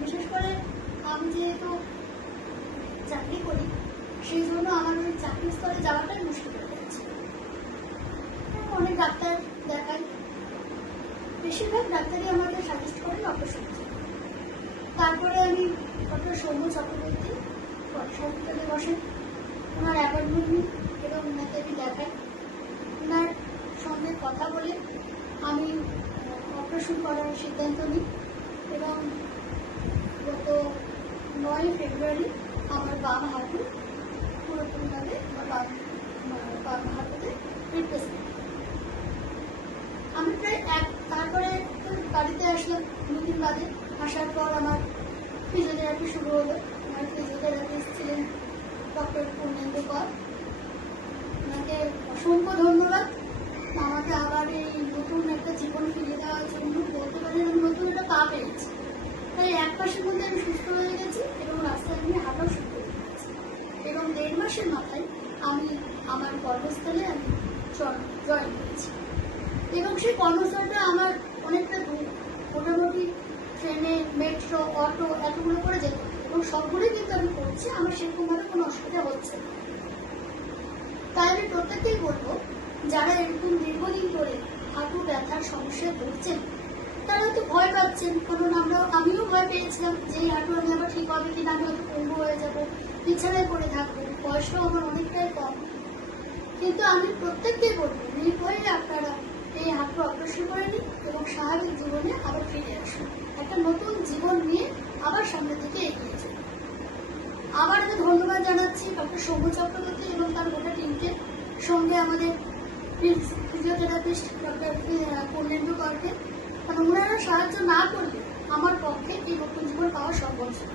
বিশেষ করে আমি যেহেতু চাকরি করি, সেই জন্য আমার ওই চাকরির স্তরে যাওয়াটাই মুশকিল হয়ে যাচ্ছে। অনেক ডাক্তার দেখাই, বেশিরভাগ ডাক্তারই আমাকে সাজেস্ট করেন অপারেশন। তারপরে আমি ডক্টর সৌম্য চক্রবর্তী হসপিটালে বসেন, ওনার অ্যাপয়েন্টমেন্ট নিই এবং ওনাকে আমি দেখাই। ওনার সঙ্গে কথা বলে আমি অপারেশন করার সিদ্ধান্ত নিই এবং গত 9 ফেব্রুয়ারি আমার বাম হাঁটু পুরোপুরিভাবে বাম হাঁটুতে রিপ্লেসমেন্ট। আমি প্রায় তারপরে বাড়িতে আসলাম 2 দিন বাদে। আসার পর আমার ফিজিওথেরাপি শুরু হলো। আমার ফিজিওথেরাপিস্ট ছিলেন ডক্টর পূর্ণেন্দু কর। ওনাকে অসংখ্য ধন্যবাদ আমাকে আবার এই নতুন একটা জীবন ফিরিয়ে দেওয়ার জন্য। বলতে পারেন আমি নতুন একটা পা পেয়েছি। তাই 1 মাসের মধ্যে আমি সুস্থ হয়ে গেছি এবং রাস্তায় আমি হাঁটাও শুরু করে দিয়েছি। এবং 1.5 মাসের মাথায় আমি আমার কর্মস্থলে আমি জয়েন করেছি। এবং সেই কর্মস্থলটা আমার অনেকটা দূর, মোটামুটি ট্রেনে, মেট্রো, অটো এতগুলো করে যেতে হবে এবং সবগুলোই কিন্তু আমি করছি, আমার সেরকমভাবে কোনো অসুবিধা হচ্ছে না। তাই আমি প্রত্যেককেই বলবো, যারা এরকম দীর্ঘদিন ধরে হাঁটু ব্যথার সমস্যায় ভুগছেন, তারা হয়তো ভয় পাচ্ছেন। কারণ আমিও ভয় পেয়েছিলাম যে এই হাঁটু আমি আবার ঠিক হবে কিনা, আমি হয়তো পঙ্গু হয়ে যাবো, বিছানায় পড়ে থাকবো, বয়সটাও আমার অনেকটাই কম। কিন্তু আমি প্রত্যেককেই বলবো, নির্ভয়ে আপনারা এই হাঁটু অপারেশন করে নিন এবং স্বাভাবিক জীবনে আবার ফিরে আসুন, একটা নতুন জীবন নিয়ে আবার সামনে থেকে এগিয়ে যান। আবার আমি ধন্যবাদ জানাচ্ছি ডক্টর সৌম্য চক্রবর্তী এবং তার গোটা টিমকে, সঙ্গে আমাদের ফিজিওথেরাপিস্ট ডক্টর পূর্ণেন্দু করকে। কারণ ওনারা সাহায্য না করলে আমার পক্ষে এই নতুন জীবন পাওয়া সম্ভব ছিল।